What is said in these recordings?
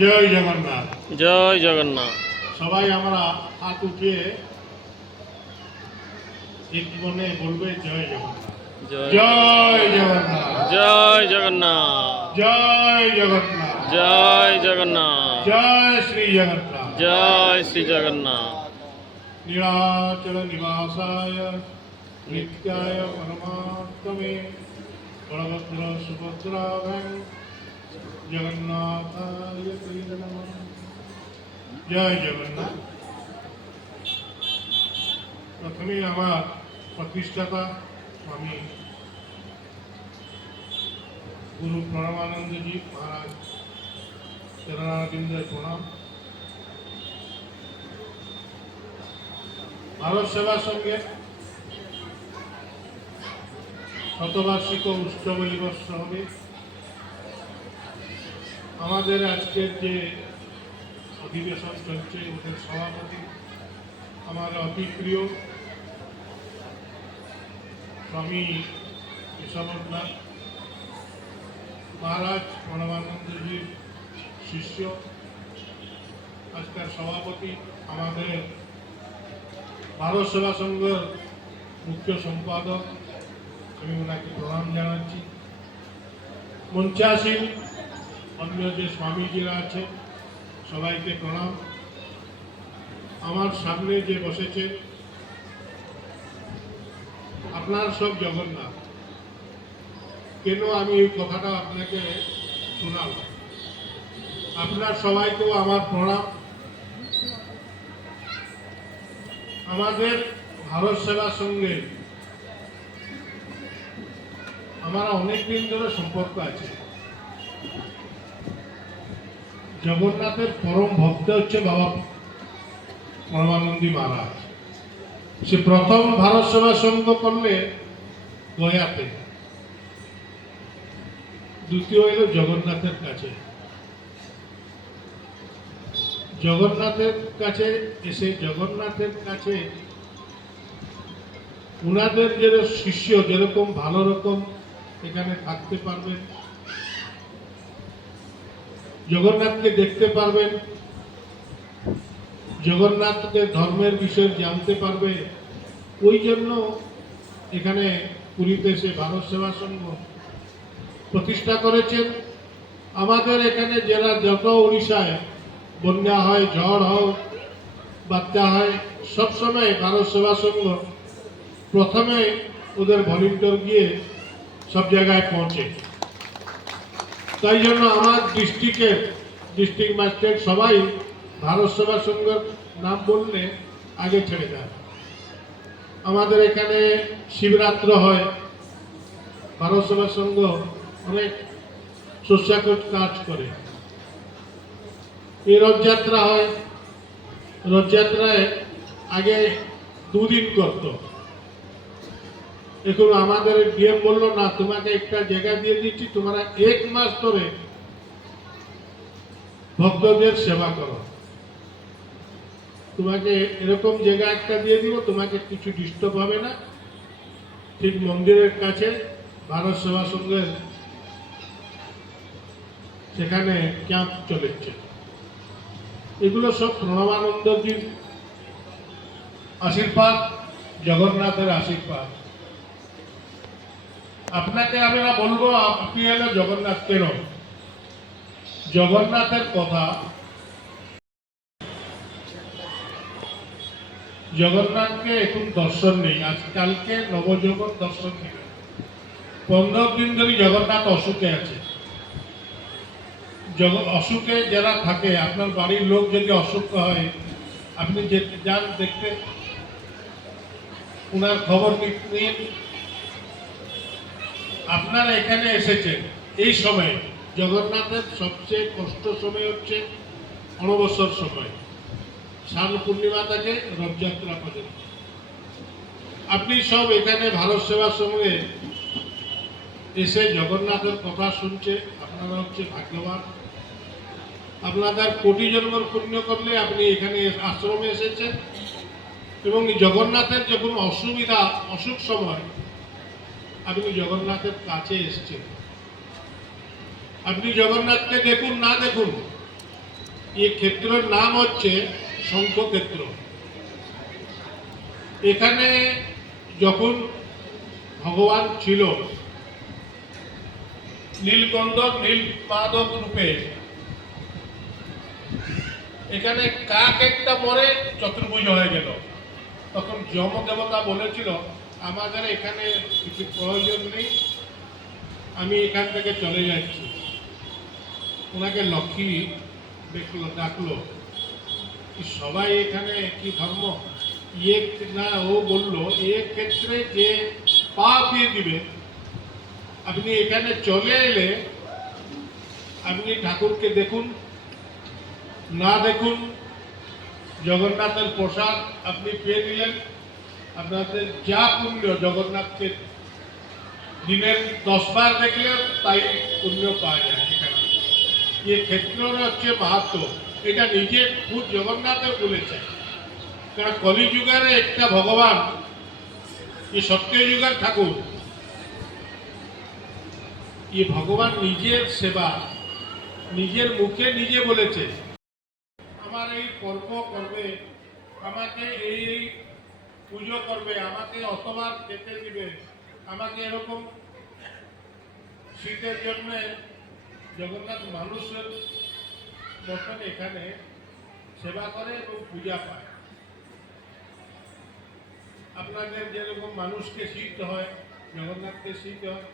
জয় জগন্নাথ। জয় জগন্নাথ। সবাই আমরা হাত উঠিয়ে এক মনে বলবে জয় জগন্নাথ। জয় জগন্নাথ। জয় জগন্নাথ। জয় জগন্নাথ। জয় জগন্নাথ। জয় শ্রী জগন্নাথ। জয় শ্রী জগন্নাথ। নীলাচল নিবাসায় নিত্যায় পরমাত্মে বলভদ্র সুভদ্রাভ্যাং জগন্নাথায় নমঃ। জয় জগন্নাথ। প্রথমে আমার প্রতিষ্ঠাতা স্বামী গুরু প্রণবানন্দজি মহারাজ চরণারবিন্দের প্রণাম। ভারত সেবা সঙ্গে শতবার্ষিক উৎসব এই বর্ষ হবে। আমাদের আজকের যে অধিবেশন চলছে ওদের সভাপতি আমার অতি প্রিয় স্বামী কেশবনাথ মহারাজ প্রণবানন্দজির শিষ্য, আজকের সভাপতি আমাদের ভারত সেবা সংঘের মুখ্য সম্পাদক, আমি ওনাকে প্রণাম জানাচ্ছি। মঞ্চে আসীন অন্য যে স্বামীজিরা আছে সবাইকে প্রণাম। আমার সামনে যে বসেছে আপনার সব জগন্নাথ। কেন আমি এই কথাটা আপনাকে শোনাব? আপনার সবাইকেও আমার প্রণাম। আমাদের ভারত সেবা সঙ্গে আমার অনেক দিন ধরে সম্পর্ক আছে। জগন্নাথের পরম ভক্ত হচ্ছে বাবা পরমানন্দী মহারাজ। সে প্রথম ভারত সেবা সংঘ করলে গয়াতে, দ্বিতীয় এলো জগন্নাথের কাছে। জগন্নাথের কাছে এসে জগন্নাথের কাছে উনাদের যে শিষ্য যেরকম ভালো রকম এখানে থাকতে পারবেন, জগন্নাথকে দেখতে পারবেন, জগন্নাথকে ধর্মের বিষয়ে জানতে পারবে। ওই জন্য এখানে পুরীতে সে ভারত সেবা সংঘ প্রতিষ্ঠা করেছেন। আমাদের এখানে যারা যত উড়িষ্যায় বন্যা হয়, ঝড় হয়, বাচ্চা হয়, সবসময় ভারত সেবা সংঘ প্রথমে ওদের ভলেন্টিয়ার গিয়ে সব জায়গায় পৌঁছে। তাই জন্য আমার ডিস্ট্রিক্ট ম্যাজিস্ট্রেট সবাই ভারত সেবা সংঘের নাম বললে আগে ছেড়ে দেয়। আমাদের এখানে শিবরাত্রি হয়, ভারত সেবা সংঘ অনেক শস্যাকর কাজ করে। এই রথযাত্রা হয়, রথযাত্রায় আগে দুদিন করত। এখন আমাদের ডিএম বললো না, তোমাকে একটা জায়গা দিয়ে দিচ্ছি, তোমরা 1 মাস ধরে ভক্তদের সেবা করো। তোমাকে এরকম জায়গা একটা দিয়ে দিব, তোমাকে কিছু ডিস্টার্ব হবে না। ঠিক মন্দিরের কাছে ভারত সেবা সংঘের সেখানে ক্যাম্প চলেছে। এগুলো সব প্রণবানন্দজির আশীর্বাদ, জগন্নাথের আশীর্বাদ। আপনাকে আমরা বলবো আপনি হলো জগন্নাথ। কেন? জগন্নাথের কথা, জগন্নাথকে এখন দর্শন নেই। আজকালকে নবযৌবন দর্শন নেই। 15 দিন ধরে জগন্নাথ অসুখে আছে। অসুখে যারা থাকে, আপনার বাড়ির লোক যদি অসুখ হয়, আপনি যান দেখতে, ওনার খবর নিন। আপনারা এখানে এসেছেন এই সময়ে। জগন্নাথের সবচেয়ে কষ্ট সময় হচ্ছে অমাবস্যার সময়, স্নান পূর্ণিমা থেকে রথযাত্রা পর্যন্ত। আপনি সব এখানে ভারত সেবার সঙ্গে এসে জগন্নাথের কথা শুনছে, আপনারা হচ্ছে ভাগ্যবান। আপনাদের কোটি জন্মের পুণ্য করলে আপনি এখানে আশ্রমে এসেছেন এবং জগন্নাথের যখন অসুবিধা, অসুখ সময় আপনি জগন্নাথের কাছে এসেছেন। আপনি জগন্নাথকে দেখুন না দেখুন, এই ক্ষেত্রের নাম হচ্ছে শঙ্খক্ষেত্র। এখানে যখন ভগবান ছিল নীলকণ্ঠক নীলমাধব রূপে, এখানে কাক একটা মরে চতুর্ভুজ হয়ে গেল। তখন যম দেবতা বলেছিল আমাদের এখানে কিছু প্রয়োজন নেই, আমি এখান থেকে চলে যাচ্ছি। ওনাকে লক্ষ্মী ডাকলো, সবাই এখানে কি ধর্ম, ইয়ে না, ও বললো এ ক্ষেত্রে যে পাপ দিয়ে দিবে, আপনি এখানে চলে এলে আপনি ঠাকুরকে দেখুন, না দেখুন জগন্নাথের প্রসাদ আপনি পেয়ে নিলেন, আপনাদের যা পুণ্য জগন্নাথকে দিনের 10 বার দেখলে তাই পুণ্য পাওয়া যায়। এখানে এ ক্ষেত্রের হচ্ছে মাহাত্ম, এটা নিজে খুব জগন্নাথে বলেছে। কারণ কলিযুগের একটা ভগবান, এ সত্যযুগের ঠাকুর, এ ভগবান নিজের সেবা নিজের মুখে নিজে বলেছে, আমার এই কর্ম করবে, আমাকে এই পুজো করবে, আমাকে অতবার খেতে দিবে, আমাকে এরকম। শীতের জন্য জগন্নাথ মানুষের মতন এখানে সেবা করে এবং পূজা পায়। আপনাদের যেরকম মানুষকে শীত হয়, জগন্নাথকে শীত হয়,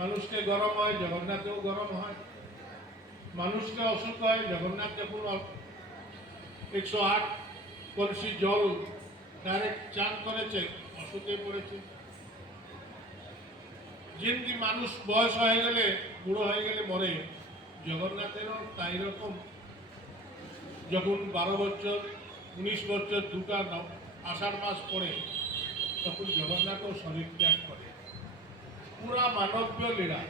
মানুষকে গরম হয়, জগন্নাথেও গরম হয়, মানুষকে অসুখ হয়, জগন্নাথ যখন 108 কলসি জল ডাইরেক্ট চান করেছে, অসুখে পড়েছে। যেমনি মানুষ বয়স হয়ে গেলে, বুড়ো হয়ে গেলে মরে, জগন্নাথেরও তাই রকম। যখন 12 বছর 19 বছর দুটা আষাঢ় মাস পড়ে, তখন জগন্নাথও শরীর ত্যাগ করে। পুরা মানব্য লীলা।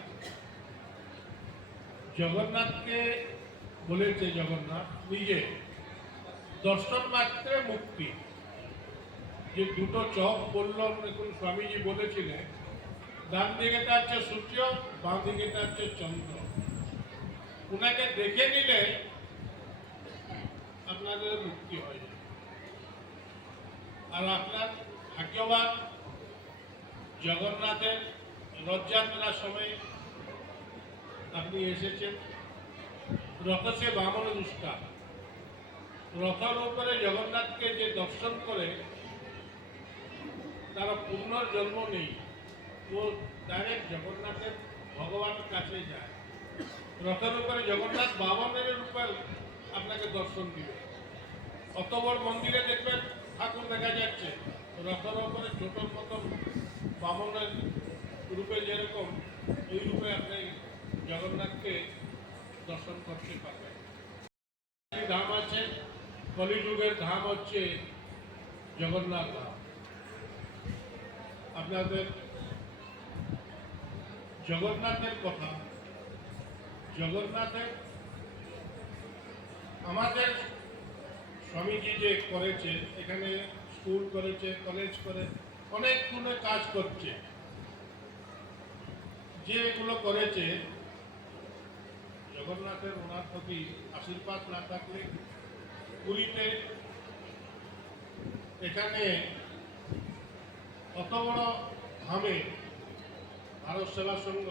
জগন্নাথকে বলেছে জগন্নাথ নিজে, দর্শন মাত্রে মুক্তি। যে দুটো চোখ বলল, দেখুন স্বামীজি বলেছিলেন, ডান দিকেটা হচ্ছে সূর্য, বাঁ দিকেটা হচ্ছে চন্দ্র। ওনাকে দেখে নিলে আপনাদের মুক্তি হয়ে যাবে। আর আপনার ভাগ্যবান, জগন্নাথের রথযাত্রার সময় আপনি এসেছেন। রথসে বামন দুষ্টা, রথের উপরে জগন্নাথকে যে দর্শন করে তারা পুনর্জন্ম নেই, ও ডাইরেক্ট জগন্নাথের ভগবানের কাছে যায়। রথের উপরে জগন্নাথ বামনের রূপে আপনাকে দর্শন দিবে। অত বড় মন্দিরে দেখবেন ঠাকুর দেখা যাচ্ছে, রথের উপরে ছোটোর মতন বামনের রূপে যেরকম, এই রূপে আপনি জগন্নাথকে দর্শন করতে পারবেন। ধাম আছে, কলিযুগের ধাম হচ্ছে জগন্নাথ ধাম। আপনাদের জগন্নাথের কথা, জগন্নাথের আমাদের স্বামীজি যে করেছে, এখানে স্কুল করেছে, কলেজ করে, অনেকগুলো কাজ করছে। যে এগুলো করেছে, জগন্নাথের ওনার প্রতি আশীর্বাদ না থাকলে পুরীতে এখানে অত বড় ধামে ভারত সেবা সংঘ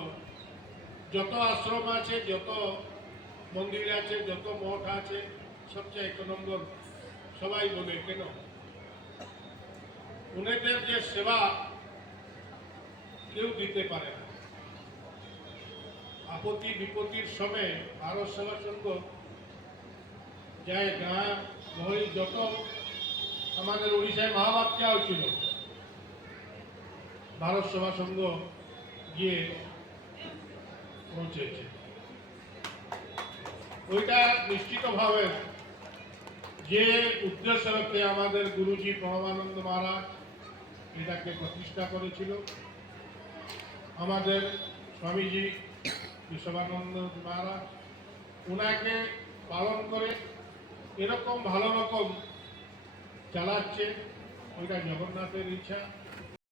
যত আশ্রম আছে, যত মন্দির আছে, যত মঠ আছে, সবচেয়ে 1 নম্বর। সবাই বলে কেন, ওনাদের যে সেবা কেউ দিতে পারে না। আপত্তি বিপত্তির সময় ভারত সেবা সংঘ যায়, গাঁ গহলি যত আমাদের উড়িষ্যায় মহাবাত্যা হয়েছিল, ভারত সেবা সংঘ গিয়ে পৌঁছেছে। ওইটা নিশ্চিতভাবে যে উদ্দেশ্য রক্ষে আমাদের গুরুজি পরমানন্দ মহারাজ এটাকে প্রতিষ্ঠা করেছিল, আমাদের স্বামীজি বিশ্ববানন্দ মহারাজ ওনাকে পালন করে এরকম ভালো রকম চালাচ্ছে। ওইটা জগন্নাথের ইচ্ছা।